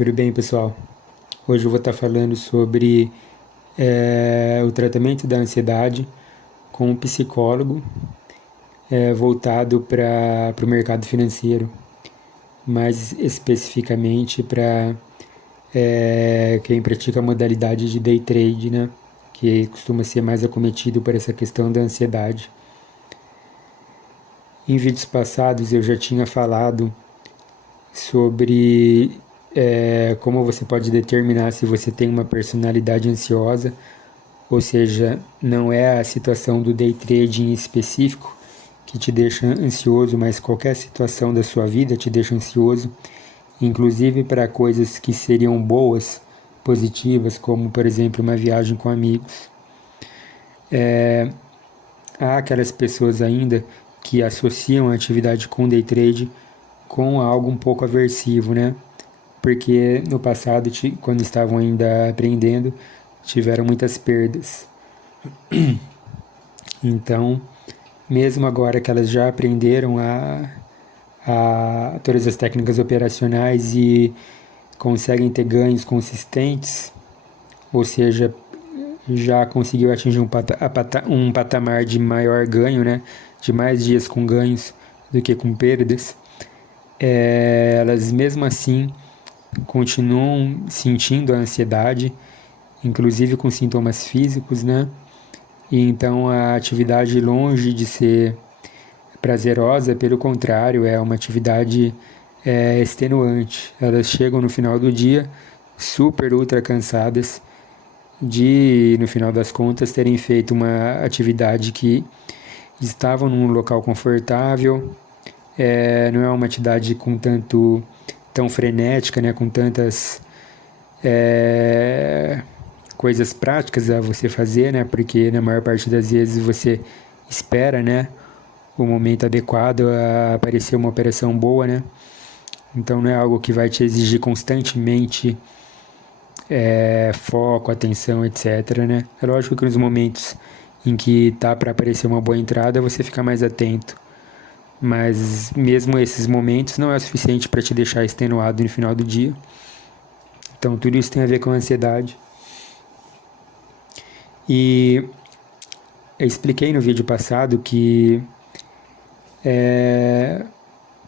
Tudo bem, pessoal? Hoje eu vou estar falando sobre o tratamento da ansiedade com um psicólogo voltado para o mercado financeiro, mais especificamente para quem pratica a modalidade de day trade, né? Que costuma ser mais acometido por essa questão da ansiedade. Em vídeos passados eu já tinha falado sobre como você pode determinar se você tem uma personalidade ansiosa, ou seja, não é a situação do day trading específico que te deixa ansioso, mas qualquer situação da sua vida te deixa ansioso, inclusive para coisas que seriam boas, positivas, como por exemplo uma viagem com amigos. Há aquelas pessoas ainda que associam a atividade com day trade com algo um pouco aversivo, né? Porque no passado, quando estavam ainda aprendendo, tiveram muitas perdas. Então, mesmo agora que elas já aprenderam a todas as técnicas operacionais e conseguem ter ganhos consistentes, ou seja, já conseguiu atingir um patamar de maior ganho, né? De mais dias com ganhos do que com perdas, elas mesmo assim continuam sentindo a ansiedade, inclusive com sintomas físicos, né? E então a atividade, longe de ser prazerosa, pelo contrário, é uma atividade extenuante. Elas chegam no final do dia super ultra cansadas de, no final das contas, terem feito uma atividade que estavam num local confortável, não é uma atividade com tão frenética, né, com tantas coisas práticas a você fazer, né, porque na maior parte das vezes você espera, né, o momento adequado a aparecer uma operação boa, né, então não é algo que vai te exigir constantemente foco, atenção, etc, né. É lógico que nos momentos em que tá para aparecer uma boa entrada, você fica mais atento, mas mesmo esses momentos não é o suficiente para te deixar extenuado no final do dia. Então tudo isso tem a ver com a ansiedade. E eu expliquei no vídeo passado que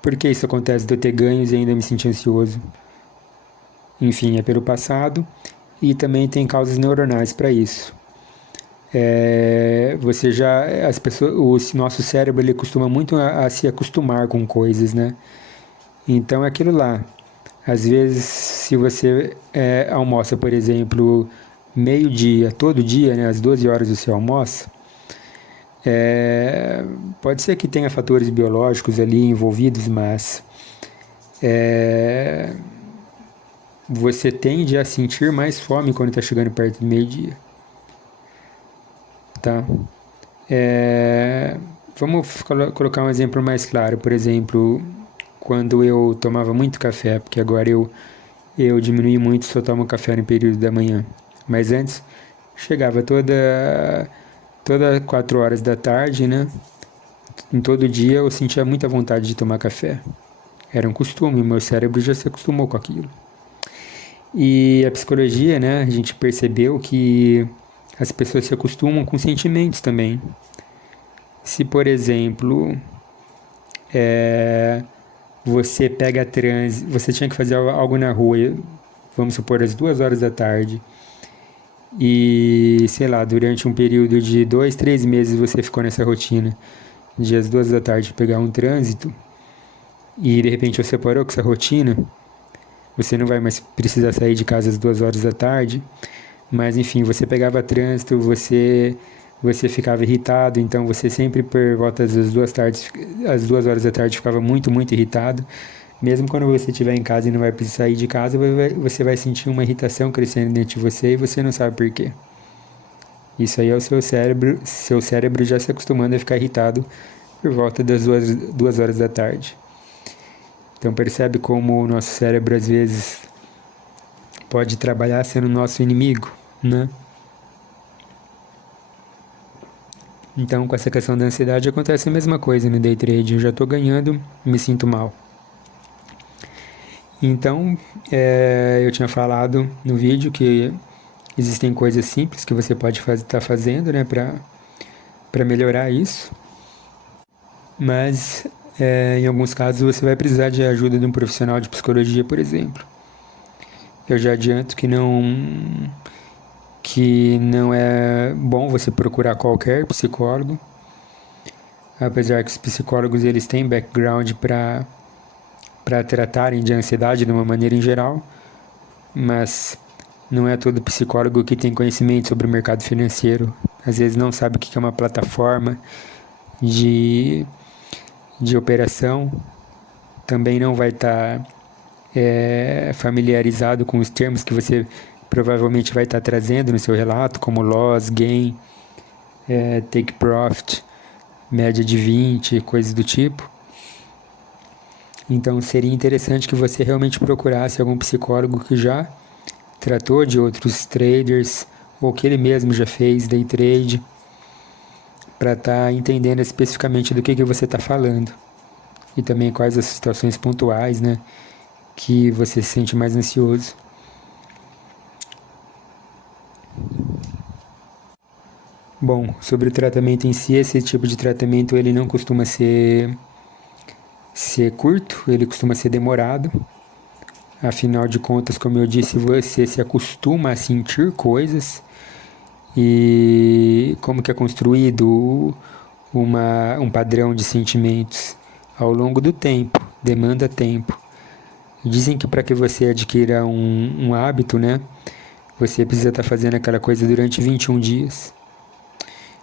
por que isso acontece de eu ter ganhos e ainda me sentir ansioso. Enfim, é pelo passado e também tem causas neuronais para isso. As pessoas, o nosso cérebro ele costuma muito a se acostumar com coisas, né? Então é aquilo lá. Às vezes, se você almoça, por exemplo, meio-dia, todo dia, né, às 12 horas você almoça, pode ser que tenha fatores biológicos ali envolvidos, mas você tende a sentir mais fome quando está chegando perto do meio-dia, tá? Vamos colocar um exemplo mais claro. Por exemplo, quando eu tomava muito café, porque agora eu diminui muito, só tomo café no período da manhã. Mas antes, chegava toda 4 horas da tarde, né? Em todo dia eu sentia muita vontade de tomar café. Era um costume, meu cérebro já se acostumou com aquilo. E a psicologia, né? A gente percebeu que as pessoas se acostumam com sentimentos também. Se, por exemplo, você pega trânsito, você tinha que fazer algo na rua, vamos supor, às 2 horas da tarde, e, sei lá, durante um período de 2, 3 meses você ficou nessa rotina de às 2 da tarde pegar um trânsito, e de repente você parou com essa rotina, você não vai mais precisar sair de casa às 2 horas da tarde, mas enfim, você pegava trânsito, você ficava irritado, então você sempre por volta às 2 horas da tarde ficava muito, muito irritado. Mesmo quando você estiver em casa e não vai precisar sair de casa, você vai sentir uma irritação crescendo dentro de você e você não sabe por quê. Isso aí é o seu cérebro já se acostumando a ficar irritado por volta das 2 horas da tarde. Então percebe como o nosso cérebro às vezes pode trabalhar sendo nosso inimigo, né? Então, com essa questão da ansiedade, acontece a mesma coisa no day trade. Eu já estou ganhando, me sinto mal. Então, eu tinha falado no vídeo que existem coisas simples que você pode estar fazendo, né, para melhorar isso, mas em alguns casos você vai precisar de ajuda de um profissional de psicologia, por exemplo. Eu já adianto que não é bom você procurar qualquer psicólogo, apesar que os psicólogos eles têm background para tratarem de ansiedade de uma maneira em geral, mas não é todo psicólogo que tem conhecimento sobre o mercado financeiro. Às vezes não sabe o que é uma plataforma de, de operação, também não vai estar familiarizado com os termos que você provavelmente vai estar trazendo no seu relato, como loss, gain, take profit, média de 20, coisas do tipo. Então seria interessante que você realmente procurasse algum psicólogo que já tratou de outros traders ou que ele mesmo já fez day trade para estar entendendo especificamente do que você está falando e também quais as situações pontuais, né, que você se sente mais ansioso. Bom, sobre o tratamento em si, esse tipo de tratamento ele não costuma ser curto, ele costuma ser demorado. Afinal de contas, como eu disse, você se acostuma a sentir coisas e como que é construído um padrão de sentimentos ao longo do tempo, demanda tempo. Dizem que para que você adquira um hábito, né, você precisa estar fazendo aquela coisa durante 21 dias.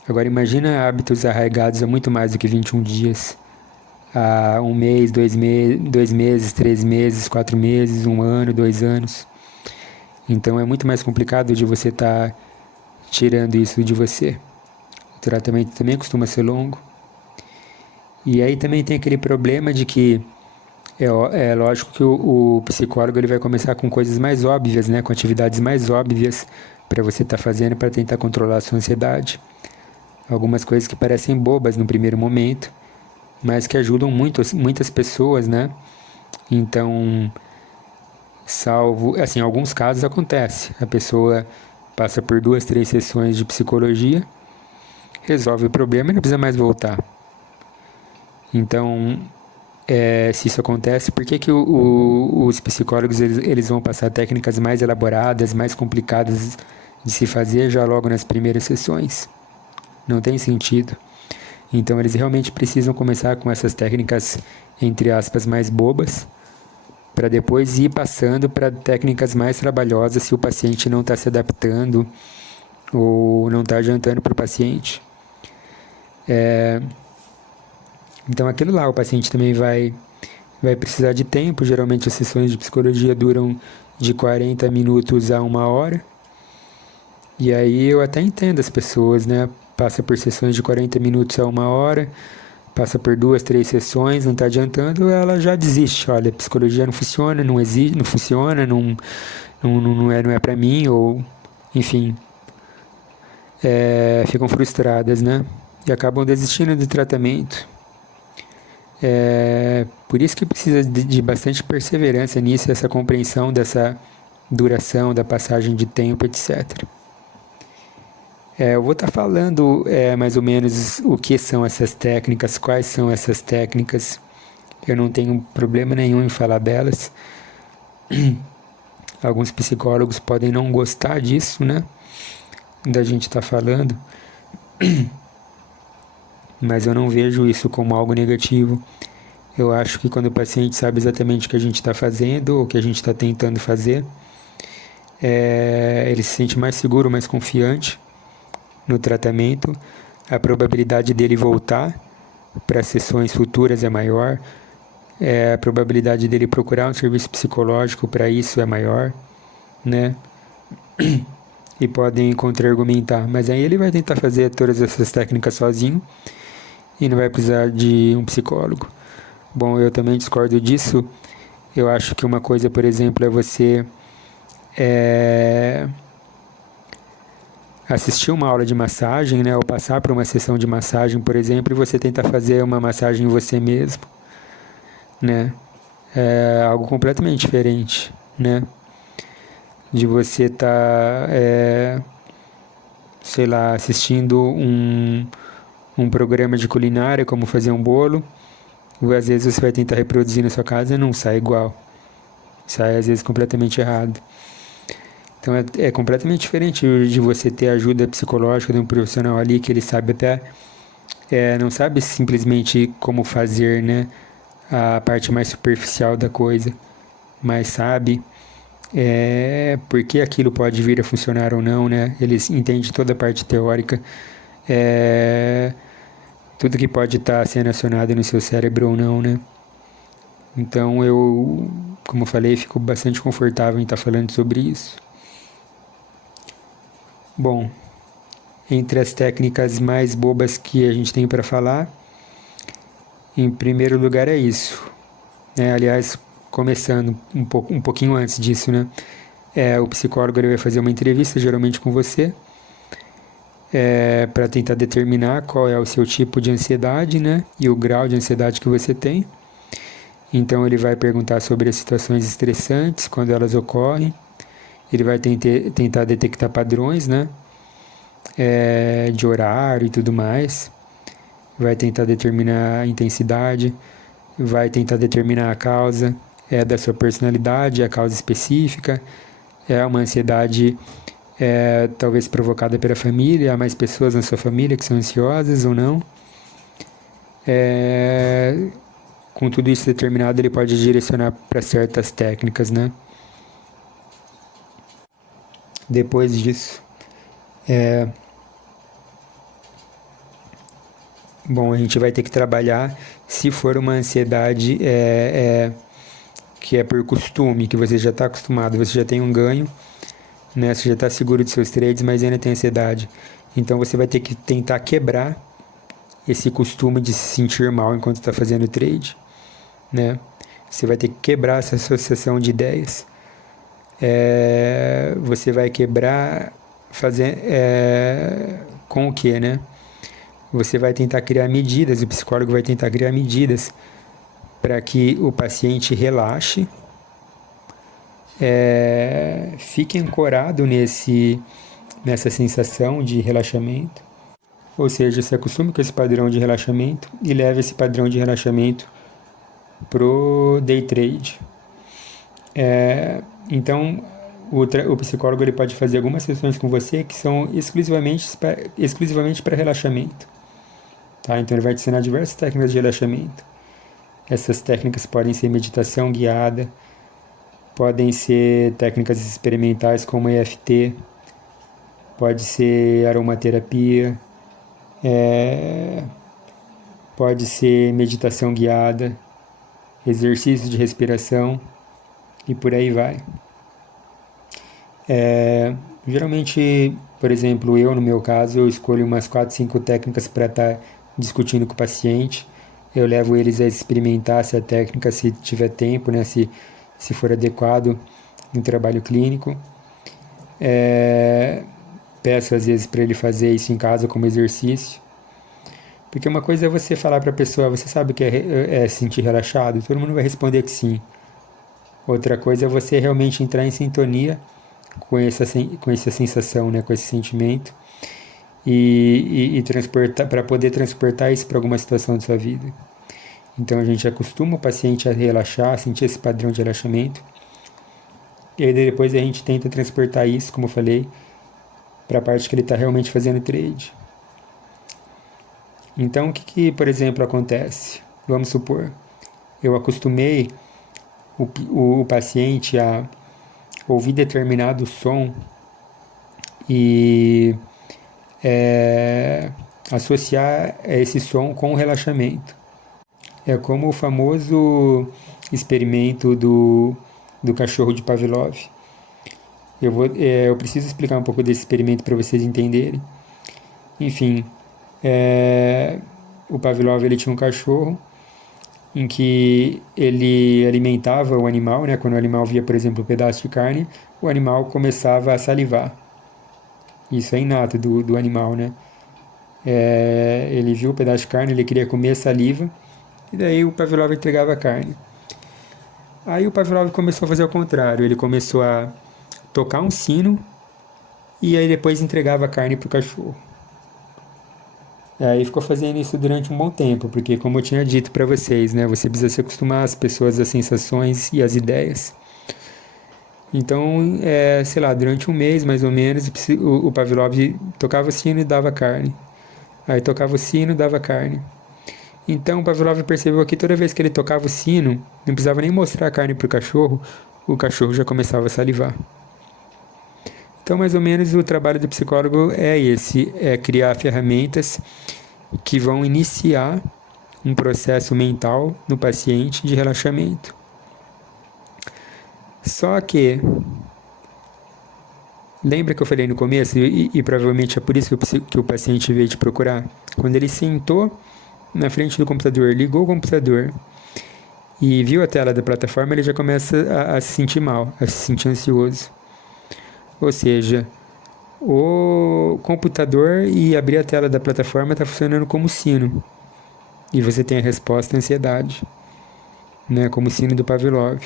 Agora imagina hábitos arraigados a muito mais do que 21 dias. A um mês, 2 meses, 3 meses, 4 meses, 1 ano, 2 anos. Então é muito mais complicado de você estar tirando isso de você. O tratamento também costuma ser longo. E aí também tem aquele problema de que é lógico que o psicólogo ele vai começar com coisas mais óbvias, né, com atividades mais óbvias para você estar fazendo para tentar controlar a sua ansiedade. Algumas coisas que parecem bobas no primeiro momento, mas que ajudam muitas pessoas, né? Então, salvo, assim, em alguns casos acontece. A pessoa passa por 2, 3 sessões de psicologia, resolve o problema e não precisa mais voltar. Então, se isso acontece, por que os psicólogos eles vão passar técnicas mais elaboradas, mais complicadas de se fazer já logo nas primeiras sessões? Não tem sentido. Então eles realmente precisam começar com essas técnicas, entre aspas, mais bobas, para depois ir passando para técnicas mais trabalhosas se o paciente não está se adaptando ou não está adiantando para o paciente. Então aquilo lá, o paciente também vai precisar de tempo. Geralmente as sessões de psicologia duram de 40 minutos a 1 hora. E aí eu até entendo as pessoas, né? Passa por sessões de 40 minutos a 1 hora, passa por 2, 3 sessões, não está adiantando, ela já desiste. Olha, a psicologia não funciona, não existe, não funciona, não é para mim, ou enfim, ficam frustradas, né? E acabam desistindo do tratamento. Por isso que precisa de bastante perseverança nisso, essa compreensão dessa duração, da passagem de tempo, etc. Eu vou estar falando mais ou menos o que são essas técnicas, quais são essas técnicas. Eu não tenho problema nenhum em falar delas. Alguns psicólogos podem não gostar disso, né? Da gente estar falando. Mas eu não vejo isso como algo negativo. Eu acho que quando o paciente sabe exatamente o que a gente está fazendo, ou o que a gente está tentando fazer, ele se sente mais seguro, mais confiante no tratamento, a probabilidade dele voltar para sessões futuras é maior, a probabilidade dele procurar um serviço psicológico para isso é maior, né? E podem contra-argumentar, mas aí ele vai tentar fazer todas essas técnicas sozinho e não vai precisar de um psicólogo. Bom, eu também discordo disso. Eu acho que uma coisa, por exemplo, é você assistir uma aula de massagem, né, ou passar por uma sessão de massagem, por exemplo, e você tentar fazer uma massagem em você mesmo, né? É algo completamente diferente, né? De você estar, sei lá, assistindo um programa de culinária, como fazer um bolo, e às vezes você vai tentar reproduzir na sua casa e não sai igual. Sai às vezes completamente errado. Então é completamente diferente de você ter a ajuda psicológica de um profissional ali que ele sabe até, não sabe simplesmente como fazer, né, a parte mais superficial da coisa, mas sabe por que aquilo pode vir a funcionar ou não, né? Ele entende toda a parte teórica, é, tudo que pode estar sendo acionado no seu cérebro ou não, né? Então eu, como eu falei, fico bastante confortável em estar falando sobre isso. Bom, entre as técnicas mais bobas que a gente tem para falar, em primeiro lugar é isso, né? Aliás, começando um pouquinho antes disso, né? O psicólogo ele vai fazer uma entrevista, geralmente com você, para tentar determinar qual é o seu tipo de ansiedade, né? E o grau de ansiedade que você tem. Então ele vai perguntar sobre as situações estressantes, quando elas ocorrem. Ele vai tentar detectar padrões, né? De horário e tudo mais. Vai tentar determinar a intensidade. Vai tentar determinar a causa da sua personalidade, a causa específica. É uma ansiedade talvez provocada pela família, há mais pessoas na sua família que são ansiosas ou não. Com tudo isso determinado, ele pode direcionar para certas técnicas, né? Depois disso, bom, a gente vai ter que trabalhar se for uma ansiedade que é por costume, que você já está acostumado, você já tem um ganho, né? Você já está seguro de seus trades, mas ainda tem ansiedade. Então você vai ter que tentar quebrar esse costume de se sentir mal enquanto está fazendo trade, né? Você vai ter que quebrar essa associação de ideias. Você vai quebrar com o que, né? Você vai tentar criar medidas, o psicólogo vai tentar criar medidas para que o paciente relaxe, fique ancorado nessa sensação de relaxamento, ou seja, se acostume com esse padrão de relaxamento e leve esse padrão de relaxamento pro day trade. Então, o psicólogo ele pode fazer algumas sessões com você que são exclusivamente para relaxamento. Tá? Então, ele vai te ensinar diversas técnicas de relaxamento. Essas técnicas podem ser meditação guiada, podem ser técnicas experimentais como EFT, pode ser aromaterapia, pode ser meditação guiada, exercícios de respiração e por aí vai. Geralmente, por exemplo, eu no meu caso, eu escolho umas 4, 5 técnicas para estar discutindo com o paciente. Eu levo eles a experimentar essa técnica se tiver tempo, né? Se for adequado no trabalho clínico. Peço às vezes para ele fazer isso em casa como exercício. Porque uma coisa é você falar para a pessoa, você sabe o que é se sentir relaxado? Todo mundo vai responder que sim. Outra coisa é você realmente entrar em sintonia com essa sensação, né, com esse sentimento e transportar para poder transportar isso para alguma situação da sua vida. Então a gente acostuma o paciente a relaxar, a sentir esse padrão de relaxamento e aí depois a gente tenta transportar isso, como eu falei, para a parte que ele está realmente fazendo trade. Então o que, por exemplo, acontece? Vamos supor, eu acostumei o paciente a ouvir determinado som e associar esse som com o relaxamento. É como o famoso experimento do cachorro de Pavlov. Eu preciso explicar um pouco desse experimento para vocês entenderem. Enfim, o Pavlov ele tinha um cachorro em que ele alimentava o animal, né? Quando o animal via, por exemplo, um pedaço de carne, o animal começava a salivar. Isso é inato do animal, né? Ele viu o pedaço de carne, ele queria comer a saliva, e daí o Pavlov entregava a carne. Aí o Pavlov começou a fazer o contrário, ele começou a tocar um sino e aí depois entregava a carne para o cachorro. Aí ficou fazendo isso durante um bom tempo, porque como eu tinha dito para vocês, né, você precisa se acostumar às pessoas, às sensações e às ideias. Então, sei lá, durante um mês mais ou menos, o Pavlov tocava o sino e dava carne. Aí tocava o sino e dava carne. Então o Pavlov percebeu que toda vez que ele tocava o sino, não precisava nem mostrar a carne para o cachorro já começava a salivar. Então, mais ou menos, o trabalho do psicólogo é esse, é criar ferramentas que vão iniciar um processo mental no paciente de relaxamento. Só que, lembra que eu falei no começo, e provavelmente é por isso que o paciente veio te procurar? Quando ele sentou na frente do computador, ligou o computador e viu a tela da plataforma, ele já começa a se sentir mal, a se sentir ansioso. Ou seja, o computador e abrir a tela da plataforma está funcionando como sino. E você tem a resposta à ansiedade, né? Como o sino do Pavlov.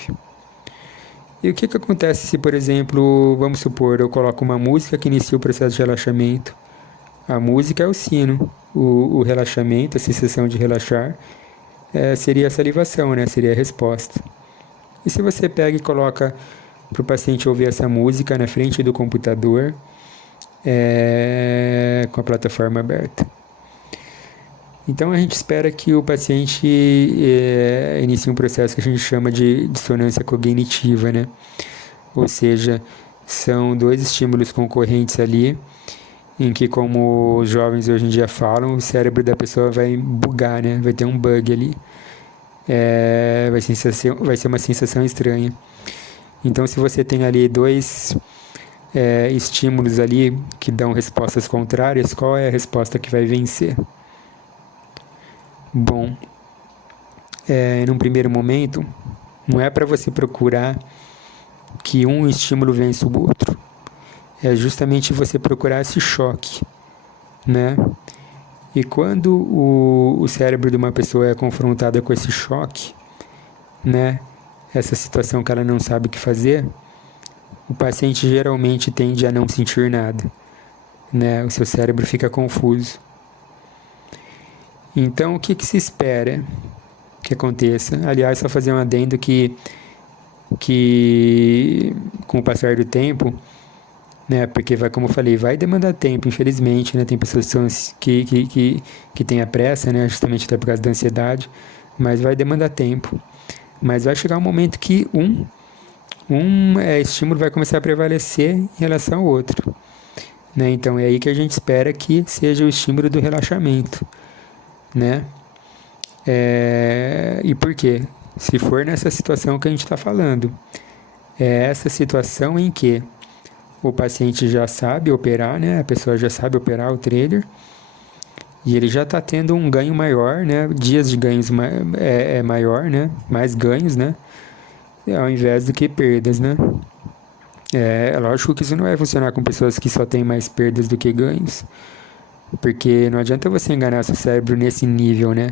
E o que acontece se, por exemplo, vamos supor, eu coloco uma música que inicia o processo de relaxamento? A música é o sino, o relaxamento, a sensação de relaxar, seria a salivação, né? Seria a resposta. E se você pega e coloca para o paciente ouvir essa música na frente do computador, com a plataforma aberta? Então a gente espera que o paciente inicie um processo que a gente chama de dissonância cognitiva, né? Ou seja, são dois estímulos concorrentes ali, em que, como os jovens hoje em dia falam, o cérebro da pessoa vai bugar, né? Vai ter um bug ali. Vai ser uma sensação estranha. Então, se você tem ali dois estímulos ali que dão respostas contrárias, qual é a resposta que vai vencer? Bom, num primeiro momento, não é para você procurar que um estímulo vença o outro. É justamente você procurar esse choque, né? E quando o cérebro de uma pessoa é confrontada com esse choque, né? Essa situação que ela não sabe o que fazer, o paciente geralmente tende a não sentir nada, né? O seu cérebro fica confuso. Então, o que se espera que aconteça? Aliás, só fazer um adendo que com o passar do tempo, né, porque vai, como eu falei, vai demandar tempo, infelizmente, né? Tem pessoas que têm a pressa, né? Justamente até por causa da ansiedade, mas vai demandar tempo. Mas vai chegar um momento que um estímulo vai começar a prevalecer em relação ao outro, né? Então é aí que a gente espera que seja o estímulo do relaxamento, né? E por quê? Se for nessa situação que a gente está falando, é essa situação em que o paciente já sabe operar, né? A pessoa já sabe operar o trailer e ele já está tendo um ganho maior, né? Dias de ganhos maior, né? Mais ganhos, né? Ao invés do que perdas, né? É lógico que isso não vai funcionar com pessoas que só têm mais perdas do que ganhos, porque não adianta você enganar seu cérebro nesse nível, né?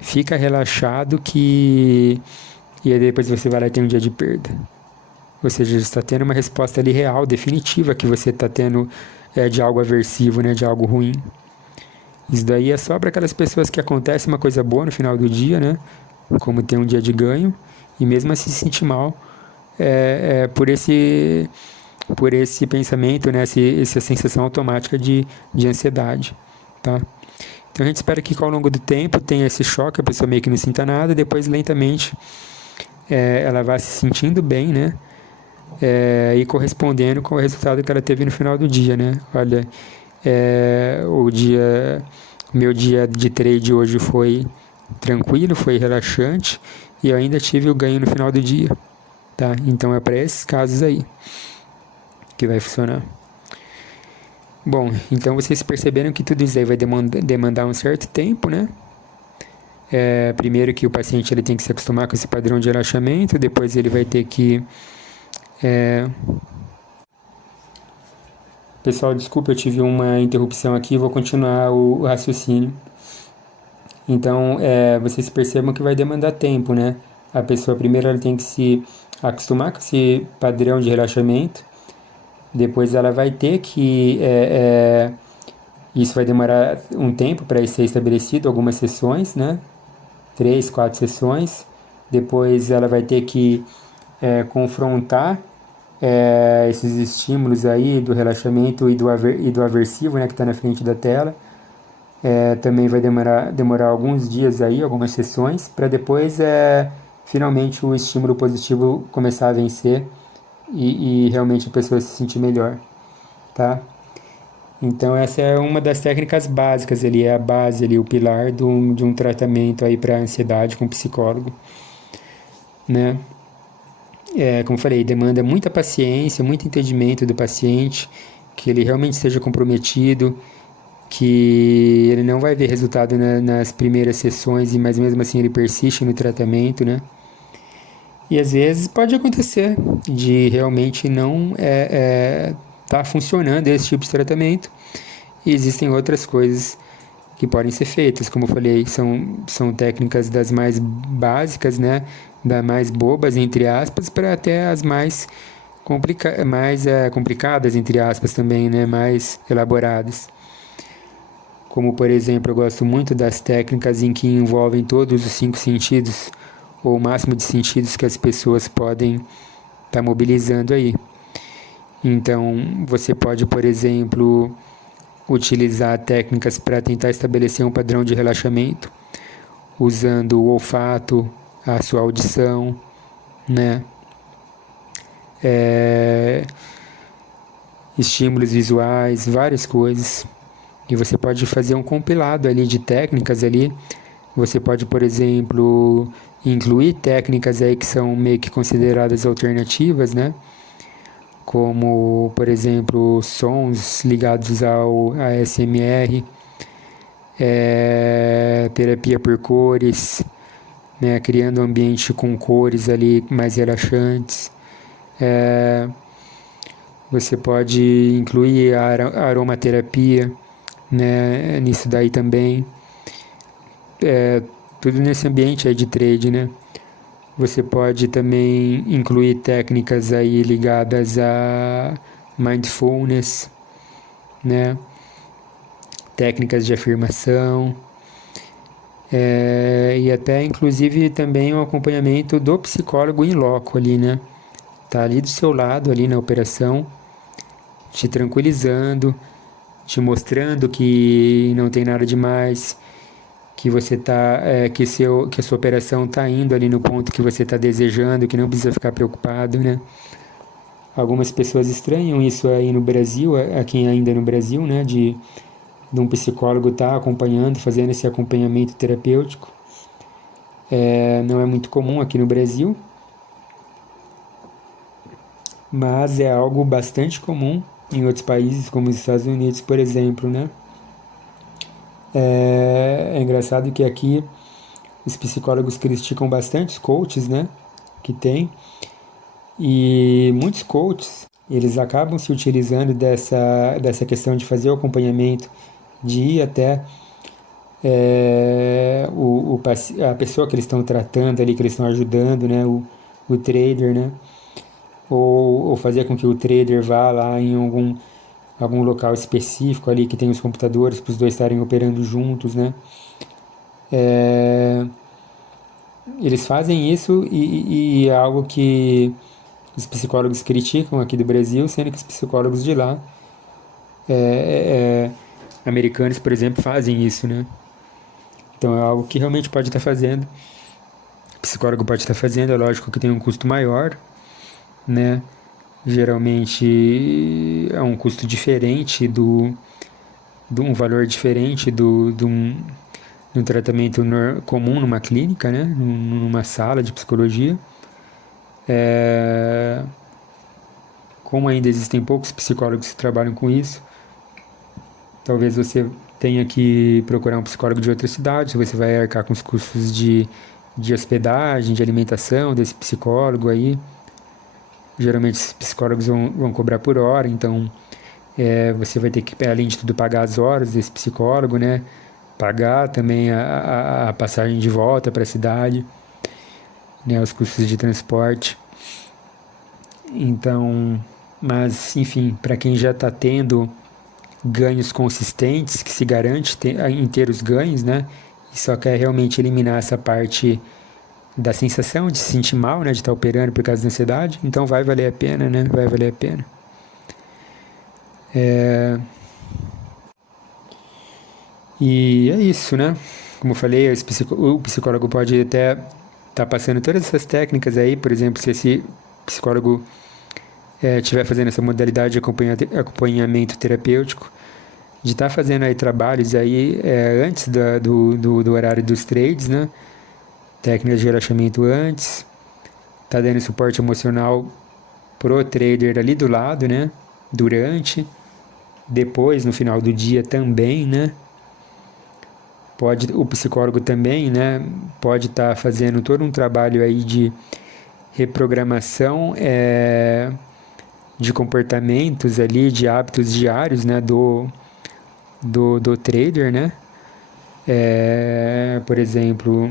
Fica relaxado que e aí depois você vai lá e tem um dia de perda. Ou seja, você está tendo uma resposta ali real, definitiva, que você está tendo de algo aversivo, né? De algo ruim. Isso daí é só para aquelas pessoas que acontece uma coisa boa no final do dia, né? Como ter um dia de ganho e mesmo assim se sentir mal por esse pensamento, né? Essa sensação automática de ansiedade, tá? Então a gente espera que ao longo do tempo tenha esse choque, a pessoa meio que não sinta nada, depois lentamente ela vai se sentindo bem, né? E correspondendo com o resultado que ela teve no final do dia, né? Olha, o meu dia de trade hoje foi tranquilo, foi relaxante e eu ainda tive o ganho no final do dia, tá? Então é para esses casos aí que vai funcionar. Bom, então vocês perceberam que tudo isso aí vai demandar um certo tempo, né? Primeiro que o paciente ele tem que se acostumar com esse padrão de relaxamento, depois ele vai ter que... Pessoal, desculpa, eu tive uma interrupção aqui, vou continuar o raciocínio. Então, vocês percebam que vai demandar tempo, né? a pessoa primeiro ela tem que se acostumar com esse padrão de relaxamento, depois ela vai ter que isso vai demorar um tempo para ser estabelecido, algumas sessões, né? 3, 4 sessões. Depois ela vai ter que confrontar esses estímulos aí do relaxamento e do aversivo, né, que está na frente da tela. Também vai demorar alguns dias aí, algumas sessões, para depois finalmente o estímulo positivo começar a vencer e realmente a pessoa se sentir melhor, tá? Então essa é uma das técnicas básicas ali, é a base ali, o pilar de um tratamento aí para ansiedade com psicólogo, né? Como eu falei, demanda muita paciência, muito entendimento do paciente, que ele realmente esteja comprometido, que ele não vai ver resultado nas primeiras sessões, mas mesmo assim ele persiste no tratamento, né? E às vezes pode acontecer de realmente não tá funcionando esse tipo de tratamento. E existem outras coisas que podem ser feitas, como eu falei, são técnicas das mais básicas, né? Das mais bobas, entre aspas, para até as mais complicadas, entre aspas, também, né? Mais elaboradas. Como, por exemplo, eu gosto muito das técnicas em que envolvem todos os 5 sentidos, ou o máximo de sentidos que as pessoas podem estar mobilizando aí. Então, você pode, por exemplo, utilizar técnicas para tentar estabelecer um padrão de relaxamento, usando o olfato, a sua audição, né? Estímulos visuais, várias coisas. E você pode fazer um compilado ali de técnicas ali. Você pode, por exemplo, incluir técnicas aí que são meio que consideradas alternativas, né? Como, por exemplo, sons ligados ao ASMR, terapia por cores, né? Criando um ambiente com cores ali mais relaxantes. Você pode incluir a aromaterapia, né? Nisso daí também. Tudo nesse ambiente aí de trade, né? Você pode também incluir técnicas aí ligadas a mindfulness, né? Técnicas de afirmação, e até inclusive também o acompanhamento do psicólogo in loco ali, né? Tá ali do seu lado, ali na operação, te tranquilizando, te mostrando que não tem nada demais, que você tá, que a sua operação está indo ali no ponto que você está desejando, que não precisa ficar preocupado, né? Algumas pessoas estranham isso aí no Brasil, aqui ainda no Brasil, né? De um psicólogo estar acompanhando, fazendo esse acompanhamento terapêutico. Não é muito comum aqui no Brasil, mas é algo bastante comum em outros países, como os Estados Unidos, por exemplo, né? É engraçado que aqui os psicólogos criticam bastante os coaches, né? Que tem. E muitos coaches, eles acabam se utilizando dessa questão de fazer o acompanhamento, de ir até a pessoa que eles estão tratando ali, que eles estão ajudando, né? O trader, né? Ou fazer com que o trader vá lá em algum local específico ali que tem os computadores para os dois estarem operando juntos, né? Eles fazem isso e é algo que os psicólogos criticam aqui do Brasil, sendo que os psicólogos de lá, americanos, por exemplo, fazem isso, né? Então é algo que realmente pode estar fazendo, o psicólogo pode estar fazendo, é lógico que tem um custo maior, né? Geralmente é um custo diferente de um valor diferente de um tratamento comum numa clínica, né? Numa sala de psicologia. Como ainda existem poucos psicólogos que trabalham com isso, talvez você tenha que procurar um psicólogo de outra cidade, você vai arcar com os custos de hospedagem, de alimentação desse psicólogo aí. Geralmente esses psicólogos vão cobrar por hora, então você vai ter que, além de tudo, pagar as horas desse psicólogo, né? Pagar também a passagem de volta para a cidade. né, os custos de transporte. Então, mas enfim, para quem já está tendo ganhos consistentes, que se garante em ter os ganhos, né, e só quer realmente eliminar essa parte da sensação de se sentir mal, né, de estar operando por causa da ansiedade, então vai valer a pena, né, vai valer a pena. E é isso, né? Como eu falei, o psicólogo pode até estar passando todas essas técnicas aí, por exemplo, se esse psicólogo estiver fazendo essa modalidade de acompanhamento terapêutico, de estar fazendo aí trabalhos aí antes do horário dos trades, né? Técnicas de relaxamento antes, tá dando suporte emocional pro trader ali do lado, né? Durante, depois, no final do dia também, né? O psicólogo também, né? Pode estar fazendo todo um trabalho aí de reprogramação de comportamentos ali, de hábitos diários, né? Do trader, né? Por exemplo,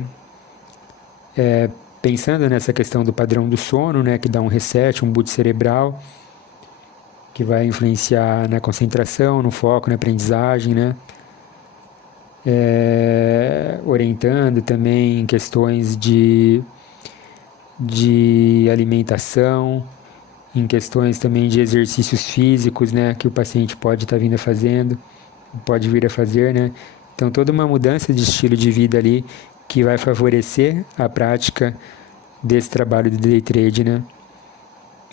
pensando nessa questão do padrão do sono, né? Que dá um reset, um boot cerebral, que vai influenciar na concentração, no foco, na aprendizagem, né? Orientando também questões de alimentação, em questões também de exercícios físicos, né, que o paciente pode estar vindo fazendo, pode vir a fazer, né? Então toda uma mudança de estilo de vida ali que vai favorecer a prática desse trabalho do day trade, né?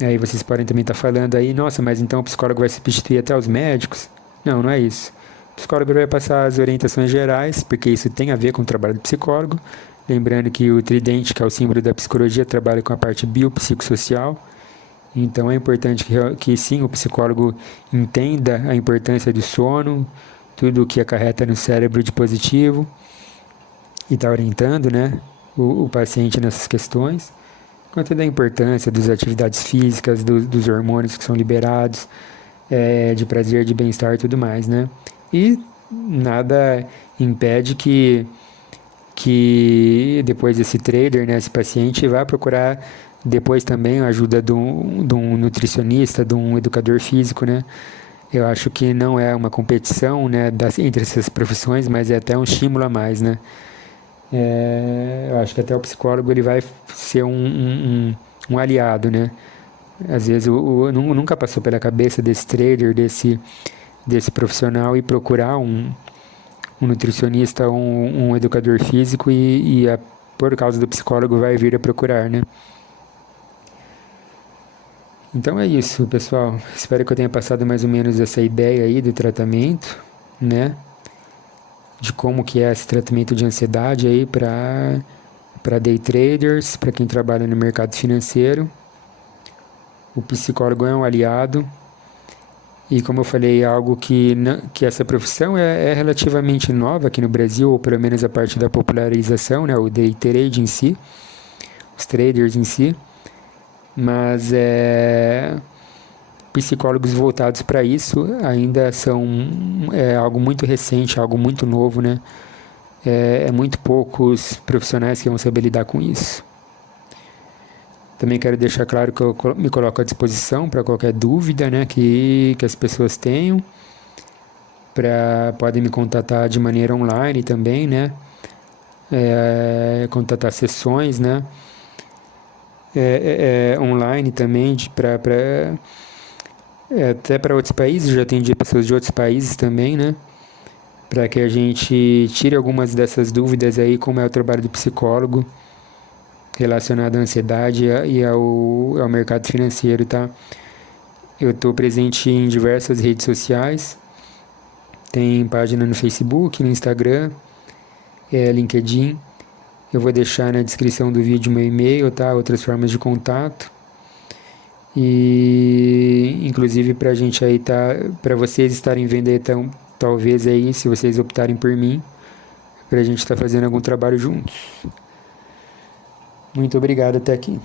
Aí vocês podem também estar falando aí, nossa, mas então o psicólogo vai substituir até os médicos? Não, não é isso. O psicólogo vai passar as orientações gerais, porque isso tem a ver com o trabalho do psicólogo. Lembrando que o tridente, que é o símbolo da psicologia, trabalha com a parte biopsicossocial. Então é importante que sim, o psicólogo entenda a importância do sono, tudo o que acarreta no cérebro de positivo, e está orientando, né, o paciente nessas questões, quanto da importância das atividades físicas, dos hormônios que são liberados, de prazer, de bem-estar e tudo mais, né? E nada impede que depois esse trader, né, esse paciente, vá procurar depois também a ajuda de um nutricionista, de um educador físico, né? Eu acho que não é uma competição, né, entre essas profissões, mas é até um estímulo a mais, né? Eu acho que até o psicólogo ele vai ser um aliado, né? Às vezes nunca passou pela cabeça desse trader, desse profissional, e procurar um nutricionista ou um educador físico por causa do psicólogo vai vir a procurar, né? Então é isso, pessoal. Espero que eu tenha passado mais ou menos essa ideia aí do tratamento, né? De como que é esse tratamento de ansiedade aí para day traders, para quem trabalha no mercado financeiro. O psicólogo é um aliado. E como eu falei, é algo que essa profissão é relativamente nova aqui no Brasil, ou pelo menos a parte da popularização, né? O day trade em si, os traders em si. Mas psicólogos voltados para isso ainda são algo muito recente, algo muito novo, né? Muito poucos profissionais que vão saber lidar com isso. Também quero deixar claro que eu me coloco à disposição para qualquer dúvida, né, que as pessoas tenham. Podem me contatar de maneira online também, né? Contatar sessões, né? Online também, até para outros países, já atendi pessoas de outros países também, né? Para que a gente tire algumas dessas dúvidas aí, como é o trabalho do psicólogo relacionado à ansiedade e ao mercado financeiro, tá? Eu estou presente em diversas redes sociais, tem página no Facebook, no Instagram, LinkedIn. Eu vou deixar na descrição do vídeo meu e-mail, tá? Outras formas de contato. E inclusive pra gente aí para vocês estarem vendo aí, então, talvez aí, se vocês optarem por mim, pra gente estar fazendo algum trabalho juntos. Muito obrigado até aqui.